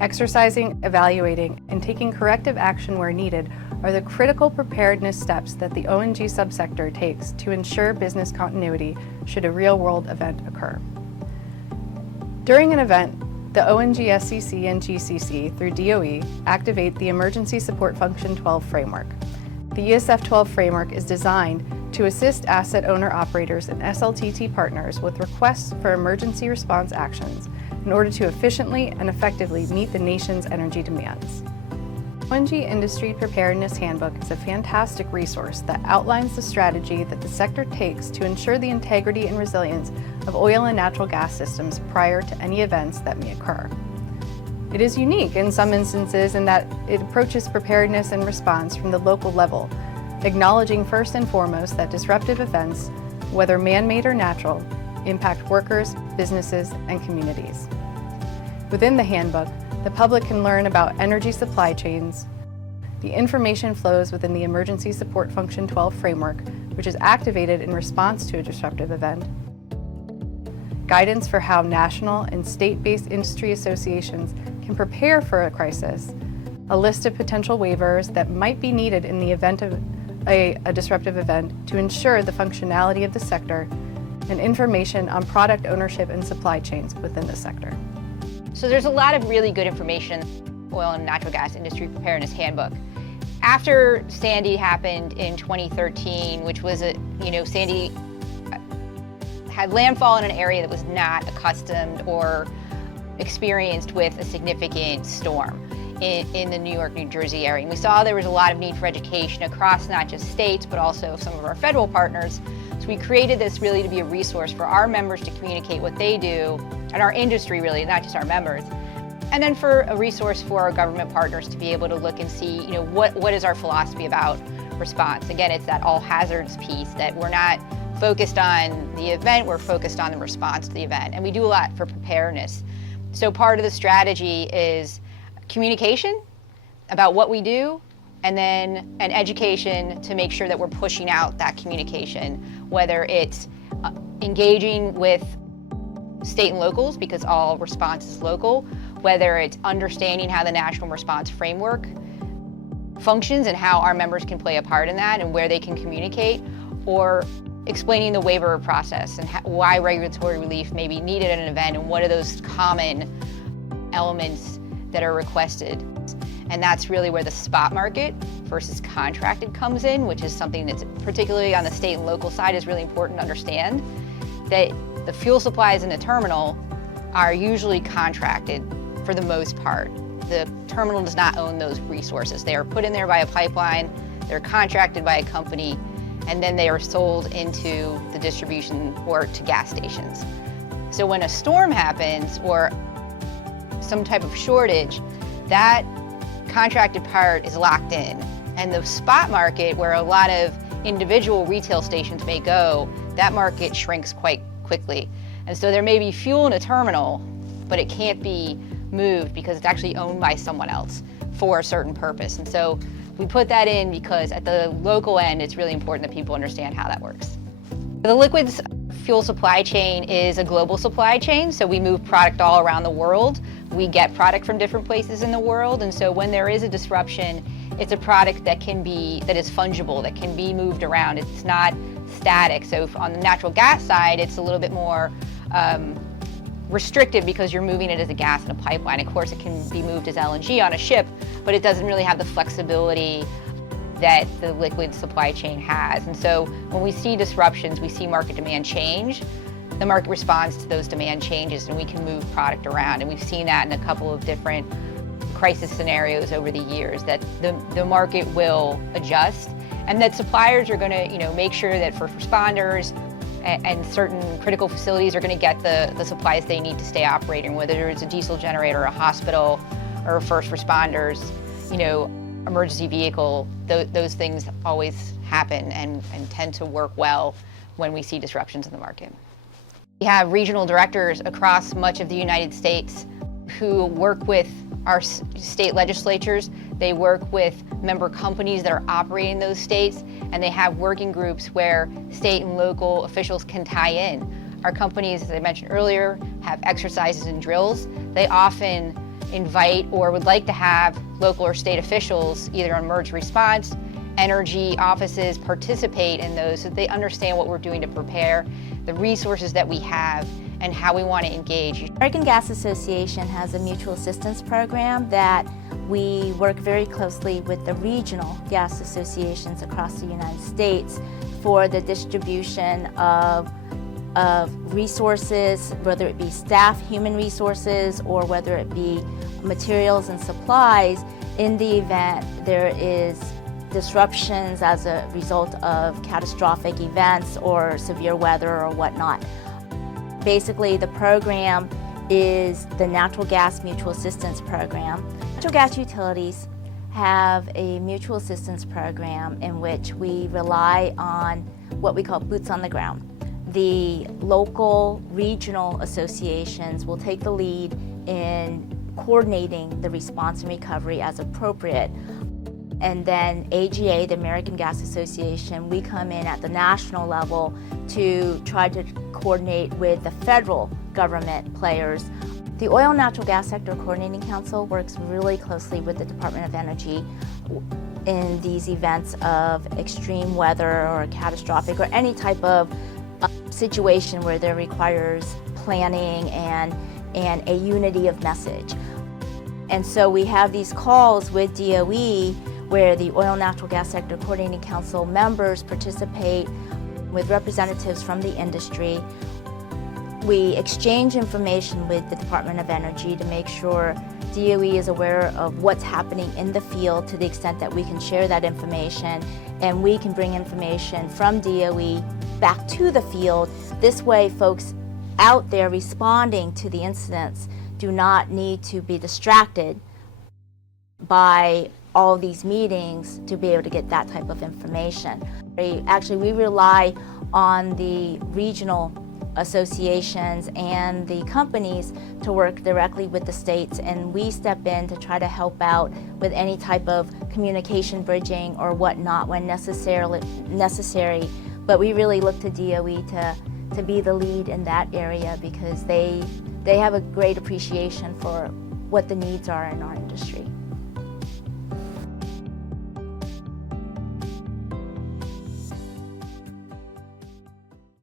Exercising, evaluating, and taking corrective action where needed are the critical preparedness steps that the ONG subsector takes to ensure business continuity should a real-world event occur. During an event, the ONG SCC and GCC through DOE activate the Emergency Support Function 12 framework. The ESF 12 framework is designed to assist asset owner-operators and SLTT partners with requests for emergency response actions in order to efficiently and effectively meet the nation's energy demands. ONG Industry Preparedness Handbook is a fantastic resource that outlines the strategy that the sector takes to ensure the integrity and resilience of oil and natural gas systems prior to any events that may occur. It is unique in some instances in that it approaches preparedness and response from the local level, acknowledging first and foremost that disruptive events, whether man-made or natural, impact workers, businesses, and communities. Within the handbook, the public can learn about energy supply chains. The information flows within the Emergency Support Function 12 framework, which is activated in response to a disruptive event. Guidance for how national and state-based industry associations can prepare for a crisis, a list of potential waivers that might be needed in the event of a disruptive event to ensure the functionality of the sector, and information on product ownership and supply chains within the sector. So there's a lot of really good information in the Oil and Natural Gas Industry Preparedness Handbook. After Sandy happened in 2013, which was Sandy had landfall in an area that was not accustomed or experienced with a significant storm in the New York, New Jersey area. And we saw there was a lot of need for education across not just states, but also some of our federal partners. So we created this really to be a resource for our members to communicate what they do, and our industry really, not just our members. And then for a resource for our government partners to be able to look and see, what is our philosophy about response. Again, it's that all hazards piece, that we're not focused on the event, we're focused on the response to the event. And we do a lot for preparedness. So part of the strategy is communication about what we do, and then an education to make sure that we're pushing out that communication, whether it's engaging with state and locals, because all response is local, whether it's understanding how the national response framework functions and how our members can play a part in that and where they can communicate, or explaining the waiver process and why regulatory relief may be needed at an event and what are those common elements that are requested. And that's really where the spot market versus contracted comes in, which is something that's particularly on the state and local side is really important to understand, that the fuel supplies in the terminal are usually contracted for the most part. The terminal does not own those resources. They are put in there by a pipeline, they're contracted by a company, and then they are sold into the distribution or to gas stations. So when a storm happens or some type of shortage, that contracted part is locked in. And the spot market, where a lot of individual retail stations may go, that market shrinks quite quickly. And so there may be fuel in a terminal, but it can't be moved because it's actually owned by someone else for a certain purpose. And so we put that in because at the local end, it's really important that people understand how that works. The liquids fuel supply chain is a global supply chain, so we move product all around the world. We get product from different places in the world, and so when there is a disruption, it's a product that is fungible, that can be moved around. It's not static. So on the natural gas side, it's a little bit more restrictive because you're moving it as a gas in a pipeline. Of course, it can be moved as LNG on a ship, but it doesn't really have the flexibility that the liquid supply chain has. And so when we see disruptions, we see market demand change. The market responds to those demand changes and we can move product around. And we've seen that in a couple of different crisis scenarios over the years, that the market will adjust and that suppliers are gonna make sure that first responders and certain critical facilities are gonna get the supplies they need to stay operating, whether it's a diesel generator, a hospital, or first responders, emergency vehicle. Those things always happen and tend to work well when we see disruptions in the market. We have regional directors across much of the United States who work with our state legislatures. They work with member companies that are operating those states, and they have working groups where state and local officials can tie in. Our companies, as I mentioned earlier, have exercises and drills. They often invite or would like to have local or state officials, either on emergency response, energy offices, participate in those so that they understand what we're doing to prepare, the resources that we have, and how we want to engage. American Gas Association has a mutual assistance program that we work very closely with the regional gas associations across the United States for the distribution of resources, whether it be staff, human resources, or whether it be materials and supplies in the event there is disruptions as a result of catastrophic events or severe weather or whatnot. Basically, the program is the Natural Gas Mutual Assistance Program. Natural gas utilities have a mutual assistance program in which we rely on what we call boots on the ground. The local regional associations will take the lead in coordinating the response and recovery as appropriate. And then AGA, the American Gas Association, we come in at the national level to try to coordinate with the federal government players. The Oil and Natural Gas Sector Coordinating Council works really closely with the Department of Energy in these events of extreme weather or catastrophic or any type of situation where there requires planning and a unity of message. And so we have these calls with DOE where the Oil and Natural Gas Sector Coordinating Council members participate with representatives from the industry. We exchange information with the Department of Energy to make sure DOE is aware of what's happening in the field to the extent that we can share that information, and we can bring information from DOE back to the field. This way, folks out there responding to the incidents do not need to be distracted by all these meetings to be able to get that type of information. Actually, we rely on the regional associations and the companies to work directly with the states, and we step in to try to help out with any type of communication bridging or whatnot when necessary. But we really look to DOE to be the lead in that area because they have a great appreciation for what the needs are in our industry.